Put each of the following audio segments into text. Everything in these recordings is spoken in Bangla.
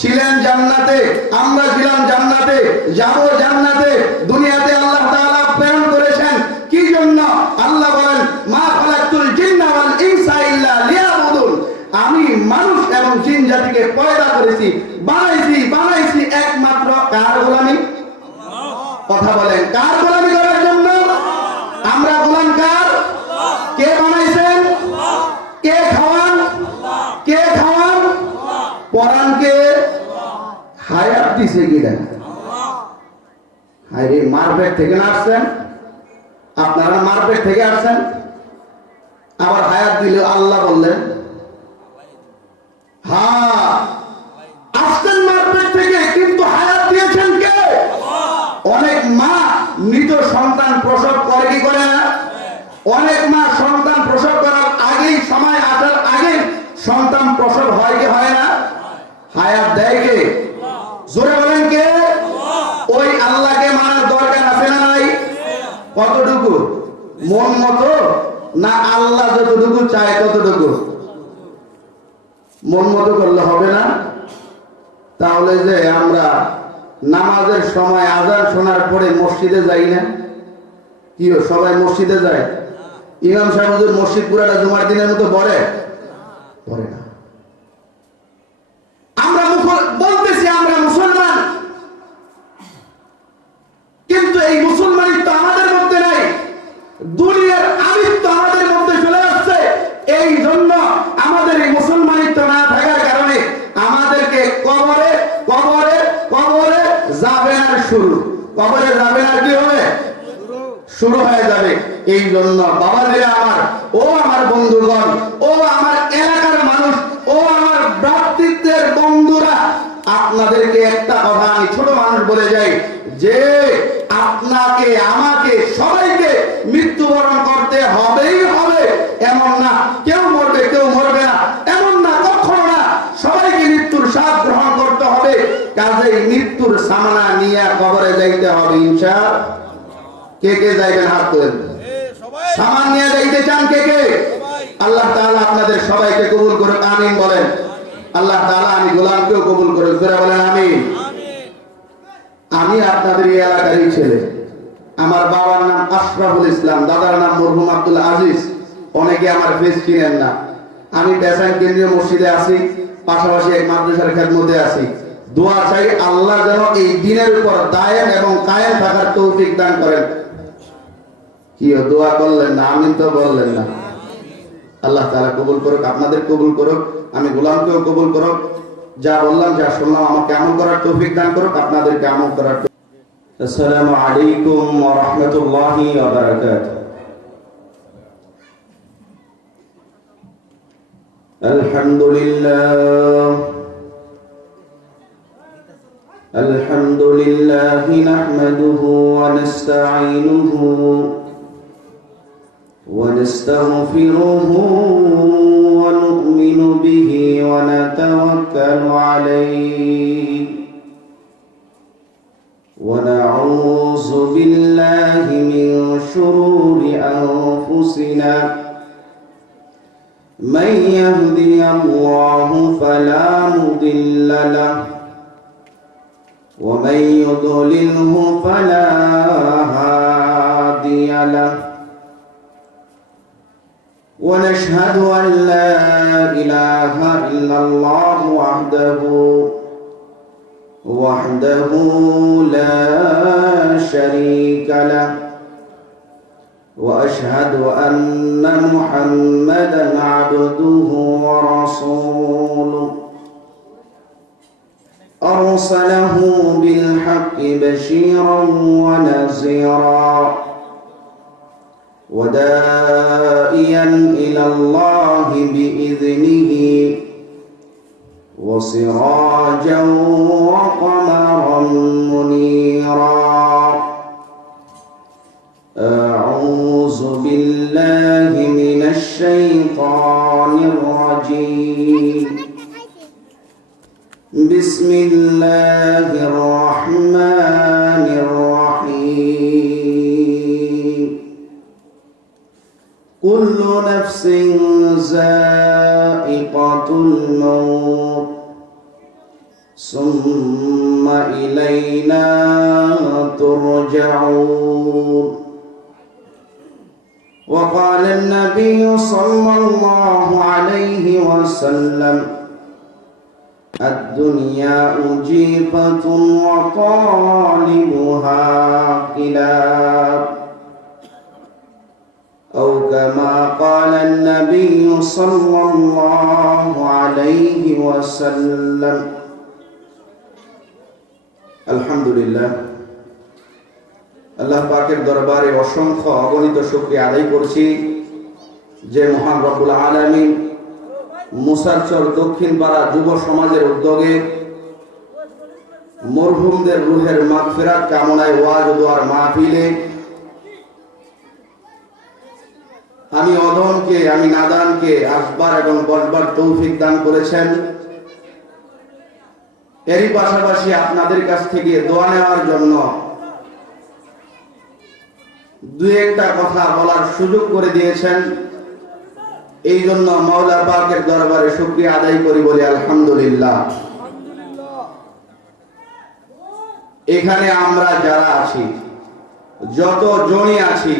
ছিলেন জান্নাতে, আমরা ছিলাম জান্নাতে, যাব জান্নাতে। দুনিয়াতে আল্লাহ তাআলা প্রেরণ করেছেন কি জন্য? আল্লাহ বলেন, মা খালাকতুল জিন্না ওয়াল ইনসা ইল্লা লিয়াবুদুন। আমি মানুষ এবং জিন জাতিকে পয়দা করেছি, বানাইছি একমাত্র কার গোলামি? কথা বলেন, কার গোলামি করার জন্য? আমরা গোলাম কার? কে বানাইছেন? কে খাওয়ান? কে খাওয়ান? পরাণকে হায়াত দিছে কিনা? হায়রে, মারপেট থেকে না আসছেন? আপনারা মারপেট থেকে আসছেন, আবার হায়াত দিল আল্লাহ বললেন? হ্যাঁ, আসছেন মারপেট থেকে, কিন্তু হায়াত দিয়েছেন কে? অনেক মা মৃত সন্তান প্রসব করে কি করে না? অনেক মা সন্তান প্রসব করার আগেই, সময় আসার আগে সন্তান প্রসব হয় কি হয় না? হায়াত দেয় কে? জোরে বলেন কে? ওই আল্লাহকে মানার দরকার আছে না নাই? কতটুকু? মন মতো না আল্লাহ যতটুকু চায় ততটুকু? মন মতো করলে হবে না। তাহলে যে আমরা নামাজের সময় আযান শোনার পরে মসজিদে যাই না, কি সবাই মসজিদে যায়? ইমাম সাহেব হুজুর মসজিদ পুরাটা জুমার দিনের মতো পড়ে না। আমরা বলতেছি আমরা মুসলমান, কিন্তু এই মুসলমানিত্ব আমাদের মধ্যে নাই, দুনিয়ার আমিত্ব আমাদের মধ্যে চলে আসছে। এই জন্য আমাদের এই মুসলমানিত্ব না থাকার কারণে আমাদেরকে কবরে কবরে কবরে যাবে না শুরু, কবরে যাবে না কি হবে? শুরু হয়ে যাবে। এই জন্য বাবাজিরা আমার, ও আমার বন্ধুগণ, ও আমার এলাকার মানুষ, ও আমার ভ্রাতৃত্বের বন্ধুরা, আপনাদেরকে একটা কথা আমি ছোট মানুষ বলে যাই, যে আপনাকে আমাকে সবাইকে মৃত্যুবরণ করতে হবেই হবে, এমন না কেউ মরবে কেউ মরবে না, এমন না, কখনো না। সবাইকে মৃত্যুর স্বাদ গ্রহণ করতে হবে, কাজেই মৃত্যুর সামনা নিয়ে কবরে যাইতে হবে ইনশাআল্লাহ। কে কে যাইবেন হাত তোলেন? সামান নিয়ে যাইতে চান কে কে? আল্লাহ তাআলা আপনাদের সবাইকে কবুল করুক, আমিন বলেন। আল্লাহ তাআলা আমি গোলামকেও কবুল করুক, জোরে বলেন আমিন। আমি আপনাদের এই এলাকারই ছেলে। আমার বাবার নাম আশরাফুল ইসলাম, দাদার নাম মরহুম আব্দুল আজিজ। অনেকে আমার ফেস চিনেন না। আমি বেসাইন কেন্দ্রীয় মসজিদে আছি, পাশাপাশি এক মাদ্রাসার খেদমতে আছি। দোয়া চাই আল্লাহ যেন এই দিনের উপর দায়েম এবং কায়েম থাকার তৌফিক দান করেন। কি দোয়া করলেন না? আমিন তো বললেন না। আল্লাহ তাআলা কবুল করুক, আপনাদের কবুল করুক, আমি গোলামকেও কবুল করুক। যা বললাম, যা শুনলাম, আমাকে আমল করার তৌফিক দান করুক, আপনাদেরকে আমল করার। আসসালামু আলাইকুম ওয়া রাহমাতুল্লাহি ওয়া বারাকাতুহু। আলহামদুলিল্লাহ নাহমাদুহু ওয়া নাস্তাঈনুহু ونستغفره ونؤمن به ونتوكل عليه ونعوذ بالله من شرور أنفسنا من يهدي الله فلا مضل له ومن يضلله فلا هادي له ونشهد أن لا إله إلا الله وحده لا شريك له وأشهد أن محمدا عبده ورسوله أرسله بالحق بشيرا ونذيرا وداعيا إلى الله بإذنه وسراجا وقمرا منيرا أعوذ بالله من الشيطان الرجيم بسم الله الرحمن الرحيم كل نفس ذائقة الموت ثم إلينا ترجعون وقال النبي صلى الله عليه وسلم الدنيا أجيبة وطالبها كلاب أو كما قال النبي صلى الله عليه وسلم الحمد لله আল্লাহ পাকের দরবারে অসংখ্য অগণিত শুকরিয়া আদায় করছি যে মহান রব্বুল আলামিন মুসারচর দক্ষিণ পাড়া যুব সমাজের উদ্যোগে মরহুমদের রুহের মাগফিরাত কামনায় ওয়াজ ও দোয়ার মাহফিলে আমি অধমকে আমি নাদানকে আসবার এবং বসবার তৌফিক দান করেছেন। এরই পাশাপাশি আপনাদের কাছ থেকে দোয়া নেওয়ার জন্য দুই একটা কথা বলার সুযোগ করে দিয়েছেন। এই জন্য মাওলা পাকের দরবারে শুকরিয়া আদায় করি, বলি আলহামদুলিল্লাহ। এখানে আমরা যারা আছি, যত জনই আছি,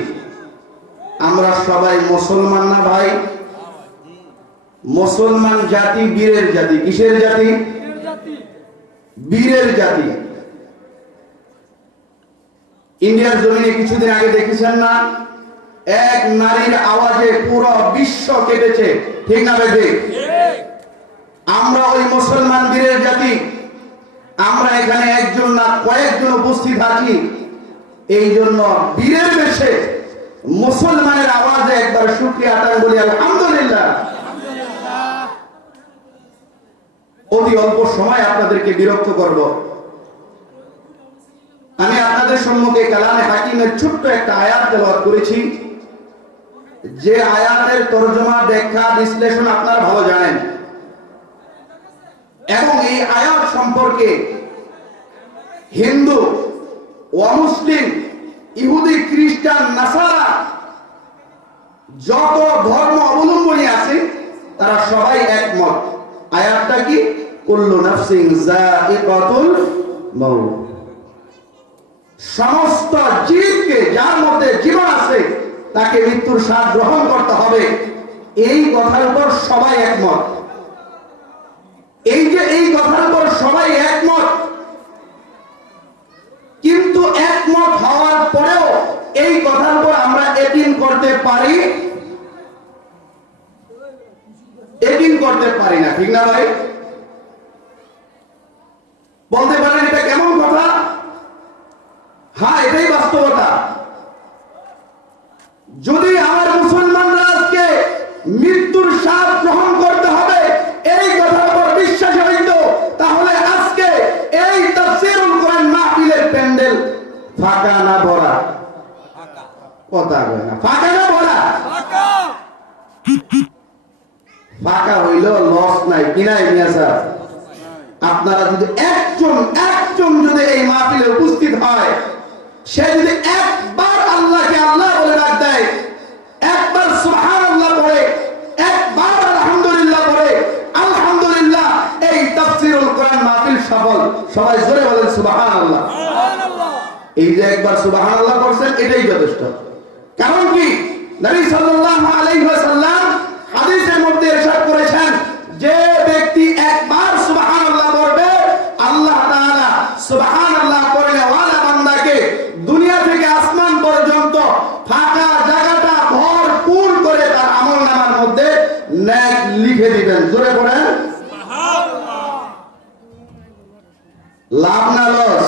আমরা সবাই মুসলমান না ভাই? মুসলমান জাতি বীরের জাতি। কিসের জাতি? বীরের জাতি। ইন্ডিয়ার জমিনে কিছুদিন আগে দেখেছেন না, এক নারীর আওয়াজে পুরো বিশ্ব কেঁপেছে, ঠিক না বেঠে? আমরা ওই মুসলমান বীরের জাতি। আমরা এখানে একজন না কয়েকজন উপস্থিত আছি, এই জন্য বীরের বেশে মুসলমানের আওয়াজে একবার শুকরিয়া আদায় বলি আলহামদুলিল্লাহ। অতি অল্প সময় আপনাদেরকে বিরক্ত করব। আমি আপনাদের সম্মুখে কালামে হাকিমের ছোট্ট একটা আয়াত তেলাওয়াত করেছি, যে আয়াতের তরজমা, ব্যাখ্যা, বিশ্লেষণ আপনারা ভালো জানেন, এবং এই আয়াত সম্পর্কে হিন্দু, অমুসলিম, ইহুদি, খ্রিস্টান, নাসারা যত ধর্ম অবলম্বনী আছে তারা সবাই একমত। আয়াতটা কি? কুল্লু নাফসিন যায়িকাতুল মাউত। সমস্ত জীবকে, যার মধ্যে জীবন আছে, তাকে মৃত্যুর স্বাদ গ্রহণ করতে হবে। এই কথার উপর সবাই একমত। এই যে এই কথার উপর সবাই একমত, কিন্তু একমত হওয়ার পরেও এই কথার উপর আমরা একিন করতে পারি? একিন করতে পারি না, ঠিক না ভাই? বলতে পারেন এটা কেমন কথা? হ্যাঁ, এটাই বাস্তবতা। যদি আমার মুসলমানরা আজকে মৃত্যুর স্বাদ গ্রহণ করতে হবে এই কথার উপর বিশ্বাসী হইত, তাহলে আজকে এই তাফসীরুল কোরআন মাহফিলের প্যান্ডেল ফাঁকা না ভরা? কথা কয় না, ফাঁকা না ভরা? ফাঁকা হইল লস নাই, কি নাই মিয়া স্যার? আপনারা যদি একজন যদি এই মাহফিলে উপস্থিত হয়, সে যদি একবার আল্লাহকে আল্লাহ বলে ডাক দেয়, একবার সুবহানাল্লাহ পড়ে, একবার আলহামদুলিল্লাহ পড়ে, আলহামদুলিল্লাহ, এই তাফসীরুল কোরআন মাহফিল সফল। সবাই জোরে বলেন সুবহানাল্লাহ। এই যে একবার সুবহানাল্লাহ করছেন, এটাই যথেষ্ট। কারণ কি? নবী সাল্লাল্লাহু আলাইহি ওয়াসাল্লাম হাদিসের মধ্যে ইরশাদ করেছেন, যে ব্যক্তি একবার সুবহানাল্লাহ পড়বে, আল্লাহ তাআলা সুবহানাল্লাহ পড়লে ওয়ালা বান্দাকে দুনিয়া থেকে আসমান পর্যন্ত ফাঁকা জায়গাটা ভরপুর করে তার আমলনামার মধ্যে নেক লিখে দিবেন। জোরে পড়েন সুবহানাল্লাহ। লাভ না লস?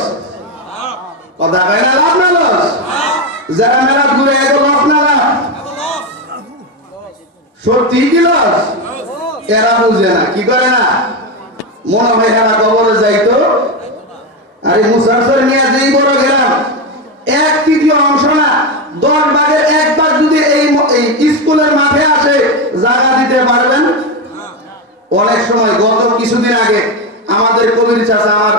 কথা কয় না, লাভ না লস? যারা মেলা ঘুরে এত লস না লাভ? সত্যি কি লস? এরা বুঝে না, কি করে না? মনে হয় এরা কবরে যাইতো। আরে মুসাফির নিয়ে যেই বড় গেলাম, 1/3 অংশ না, 10 ভাগের 1 ভাগ যদি এই স্কুলের মাঠে আসে, জায়গা দিতে পারবেন? অনেক সময় গত কিছুদিন আগে আমাদের কবির চাচা, আমার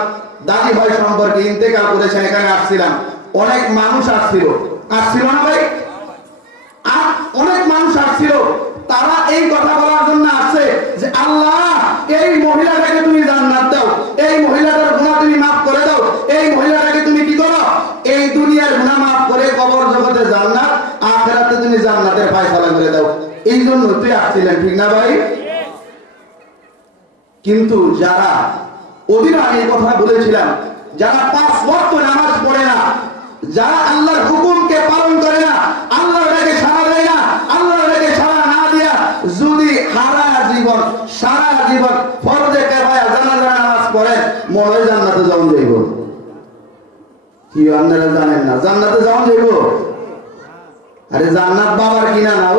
দাদি ভাই সম্পর্কে ইন্তেকাল করেছেন, এখানে আসছিলাম। অনেক মানুষ আসছিল না ভাই? আর অনেক মানুষ আসছিল। তারা এই কথা বলার জন্য আসছে যে আল্লাহ, এই মহিলাটাকে তুমি জান্নাত দাও, এই মহিলাটার গুনাহ তুমি মাফ করে দাও, এই মহিলাটাকে তুমি কি করো, এই দুনিয়ার গুনাহ মাফ করে কবর জগতে জান্নাত, আখিরাতে তুমি জান্নাতের ফয়সালা করে দাও। এই জন্য তুই আসছিলেন, ঠিক না ভাই? কিন্তু যারা ওদিন আমি এই কথা বলেছিলাম, যারা 5 ওয়াক্ত নামাজ পড়ে না, যারা আল্লাহর হুকুমকে পালন করে না, আল্লাহর ডাকে সাড়া দেয় না, আল্লাহর ডাকে সাড়া না দিয়া যদি সারা জীবন ফরজে কিফায়া জানাজার নামাজ পড়ে, মনে হয় জান্নাতে যাওয়া যাইব। কি আপনারা জানেন না জান্নাতে যাওয়া যাইব? আরে জান্নাত বাবার কিনা না,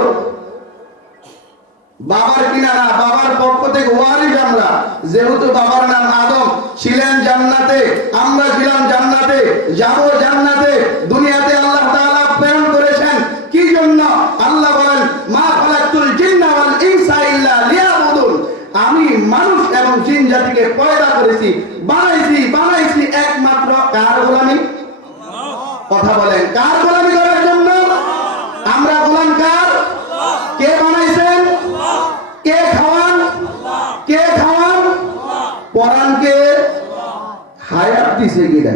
বাবার কিনা না, বাবার পক্ষ থেকে ওয়ারিস আমরা। যেহেতু বাবার নাম আদম, ছিলেন জান্নাতে, আমরা ছিলাম জান্নাতে, যাব জান্নাতে। দুনিয়াতে আল্লাহ তাআলা প্রেরণ করেছেন কি জন্য? আল্লাহ বলেন, মা খালাকতুল জিন্না ওয়াল ইনসা ইল্লা লিয়াবুদুন, আমি মানুষ এবং জিন জাতিকে পয়দা করেছি, বানাইছি একমাত্র কার গোলামি? কথা বলেন, কার গোলামি করার জন্য? আমরা গোলাম কার? কে বানাইছেন? কে খাওয়ান? কে খাওয়ান? পরাণকে হায়াত দিছে কিনা?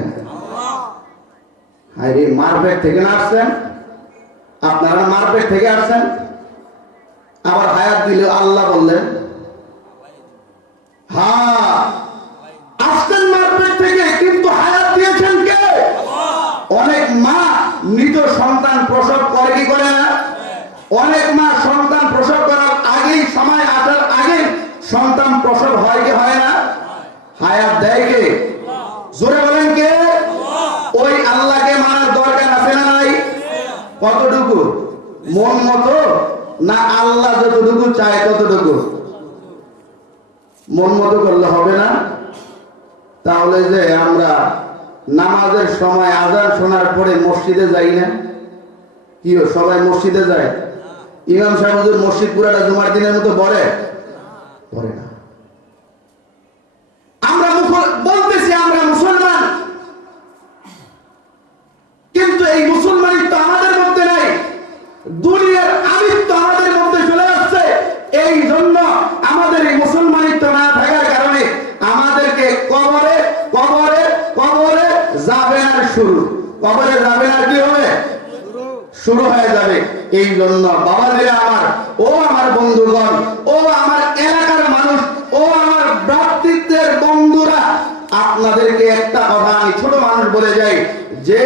হায়রে, মারপেট থেকে না আসছেন? আপনারা মারপেট থেকে আসছেন, আবার হায়াত দিল আল্লাহ বললেন? হ্যাঁ, আসছেন মারপেট থেকে, কিন্তু হায়াত দিয়েছেন কে? অনেক মা মৃত সন্তান প্রসব করে কি করে না? অনেক মা সন্তান প্রসব করার আগেই, সময় আসার আগে সন্তান প্রসব হয় কি হয় না? হায়াত দেয় কে? জোরে বলেন কে? ওই আল্লাহকে মানার দরকার আছে না নাই? কতটুকু? মন মতো না আল্লাহ যতটুকু চায় ততটুকু? মন মতো করলে হবে না। তাহলে যে আমরা নামাজের সময় আযান শোনার পরে মসজিদে যাই না, কি সবাই মসজিদে যায়? ইমাম সাহেব হুজুর মসজিদ পুরাটা জুমার দিনের মতো পড়ে না। আমরা বলতেছি আমরা মুসলমান, কিন্তু এই মুসলমানিত্ব আমাদের মধ্যে নাই, দুনিয়ার আমিত্ব আমাদের মধ্যে চলে আসছে। এই জন্য আমাদের এই মুসলমানিত্ব না থাকার কারণে আমাদেরকে কবরে কবরে কবরে যাবে না, কবরে যাবে না, কি হবে? শুরু হয়ে যাবে। এই জন্য বাবাজিরা আমার, ও আমার বন্ধুগণ, ও আমার এলাকার মানুষ, ও আমার ভ্রাতৃত্বের বন্ধুরা, আপনাদেরকে একটা কথা আমি ছোট মানুষ বলে যাই, যে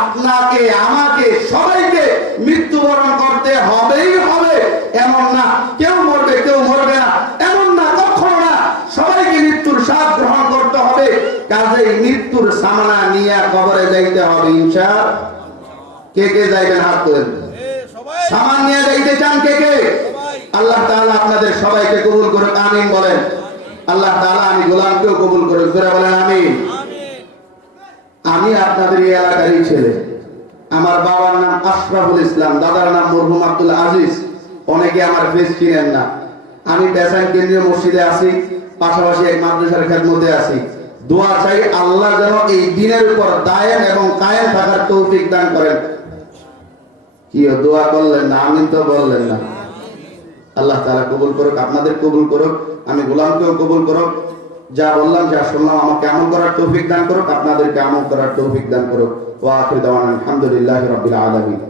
আপনাকে আমাকে সবাইকে মৃত্যুবরণ করতে হবেই হবে, এমন না কেউ মরবে কেউ মরবে না, এমন না, কখনো না, সবাইকে মৃত্যুর স্বাদ গ্রহণ করতে হবে। কাজেই মৃত্যুর সামনা নিয়ে কবরে যাইতে হবে ইনশাআল্লাহ। কে কে যাইবেন হাত তোলেন? সামান নিয়ে যাইতে চান কে কে? আল্লাহ তাআলা আপনাদের সবাইকে কবুল করুক, আমিন বলেন। আল্লাহ তাআলা আমি গোলামকেও কবুল করুক, জোরে বলেন আমিন। আমি আপনাদের এই এলাকারই ছেলে। আমার বাবার নাম আশরাফুল ইসলাম, দাদার নাম মরহুম আব্দুল আজিজ। অনেকে আমার ফেস চিনেন না। আমি বেসাইন কেন্দ্রীয় মসজিদে আছি, পাশাপাশি এক মাদ্রাসার খেদমতে আছি। দোয়া চাই আল্লাহ যেন এই দ্বীনের উপর দায়েম এবং কায়েম থাকার তৌফিক দান করেন। কি দোয়া করলেন না? আমিন তো বললেন না। আল্লাহ তাআলা কবুল করুক, আপনাদের কবুল করুক, আমি গোলামকেও কবুল করুক। যা বললাম, যা শুনলাম, আমাকে আমল করার তৌফিক দান করুক, আপনাদেরকে আমল করার তৌফিক দান করুক। ওয়া আখিরু দাওয়ানা আলহামদুলিল্লাহি রাব্বিল আলামিন।